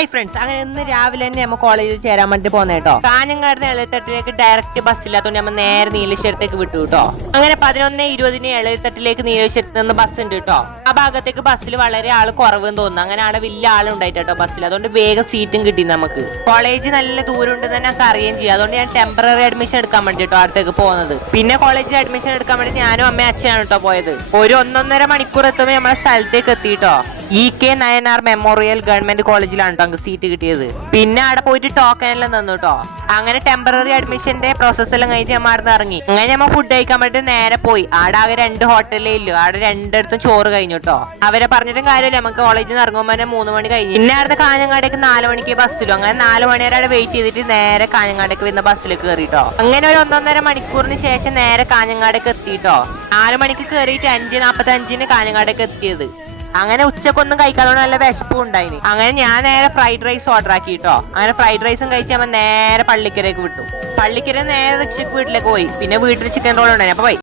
Hi friends അങ്ങനെ ഇന്ന് രാവിലെ തന്നെ നമ്മൾ കോളേജിൽ ചേരാൻ വേണ്ടി പോന്നെ കേട്ടോ കാഞ്ഞങ്ങാട് എളിത്തട്ടിലേക്ക് ഡയറക്റ്റ് ബസ് ഇല്ലാത്തതുകൊണ്ട് നമ്മൾ നേരെ നീലേശ്വരത്തേക്ക് വിട്ടു കേട്ടോ അങ്ങനെ പതിനൊന്ന് ഇരുപതിന് എളിത്തട്ടിലേക്ക് നീലേശ്വരത്ത് നിന്ന് ബസ് ഉണ്ട് കേട്ടോ ആ ഭാഗത്തേക്ക് ബസ്സിൽ വളരെ ആൾ കുറവെന്ന് തോന്നുന്നു. അങ്ങനെ അവിടെ വലിയ ആളുണ്ടായിട്ട് കേട്ടോ ബസ്സിൽ അതുകൊണ്ട് വേഗം സീറ്റും കിട്ടി നമുക്ക്. കോളേജ് നല്ല ദൂരം ഉണ്ട് തന്നെ ഞങ്ങൾക്ക് അറിയുകയും ചെയ്യാം. അതുകൊണ്ട് ഞാൻ ടെമ്പററി അഡ്മിഷൻ എടുക്കാൻ വേണ്ടി കേട്ടോ അടുത്തേക്ക് പോകുന്നത് പിന്നെ കോളേജിൽ അഡ്മിഷൻ എടുക്കാൻ വേണ്ടി ഞാനും അമ്മയും അച്ഛനാണ് കേട്ടോ പോയത്. ഒരു ഒന്നൊന്നര മണിക്കൂർ എത്തുമ്പോൾ നമ്മളെ സ്ഥലത്തേക്ക് എത്തിട്ടോ E K Nayanar memorial government കോളേജിലാണ് കേട്ടോ എനിക്ക് സീറ്റ് കിട്ടിയത്. പിന്നെ അവിടെ പോയിട്ട് ടോക്കൺ എല്ലാം തന്നു കേട്ടോ അങ്ങനെ ടെമ്പററി അഡ്മിഷന്റെ പ്രോസസ് എല്ലാം കഴിഞ്ഞ് നമ്മൾ അവിടെ ഇറങ്ങി. അങ്ങനെ നമ്മൾ ഫുഡ് കഴിക്കാൻ വേണ്ടി നേരെ പോയി. അവിടെ ആകെ രണ്ട് ഹോട്ടലേ ഇല്ലു അവിടെ രണ്ടിടത്തും ചോറ് കഴിഞ്ഞു കേട്ടോ അവരെ പറഞ്ഞിട്ടും കാര്യമില്ല. നമുക്ക് കോളേജിൽ നിന്ന് ഇറങ്ങുമ്പോൾ തന്നെ മൂന്ന് മണി കഴിഞ്ഞു. പിന്നെ അവിടുത്തെ കാഞ്ഞങ്ങാടേക്ക് നാല് മണിക്ക് ബസ്സിലും അങ്ങനെ നാല് മണി വരെ അവിടെ വെയിറ്റ് ചെയ്തിട്ട് നേരെ കാഞ്ഞങ്ങാടേക്ക് വരുന്ന ബസ്സിലേക്ക് കയറിട്ടോ അങ്ങനെ ഒരു ഒന്നൊന്നര മണിക്കൂറിന് ശേഷം നേരെ കാഞ്ഞങ്ങാടേക്ക് എത്തിട്ടോ നാല് മണിക്ക് കയറിയിട്ട് അഞ്ച് നാൽപ്പത്തി അഞ്ചിന് കാഞ്ഞങ്ങാടേക്ക് എത്തിയത്. അങ്ങനെ ഉച്ചക്കൊന്നും കഴിക്കാതെ നല്ല വിശപ്പും ഉണ്ടായിന്. അങ്ങനെ ഞാൻ നേരെ ഫ്രൈഡ് റൈസ് ഓർഡർ ആക്കി കേട്ടോ അങ്ങനെ ഫ്രൈഡ് റൈസും കഴിച്ച് നമ്മൾ നേരെ പള്ളിക്കരേക്ക് വിട്ടു. പള്ളിക്കര നേരെ റിക്ഷക്ക് വീട്ടിലേക്ക് പോയി. പിന്നെ വീട്ടിൽ ചിക്കൻ റോൾ ഉണ്ടായി അപ്പൊ പോയി.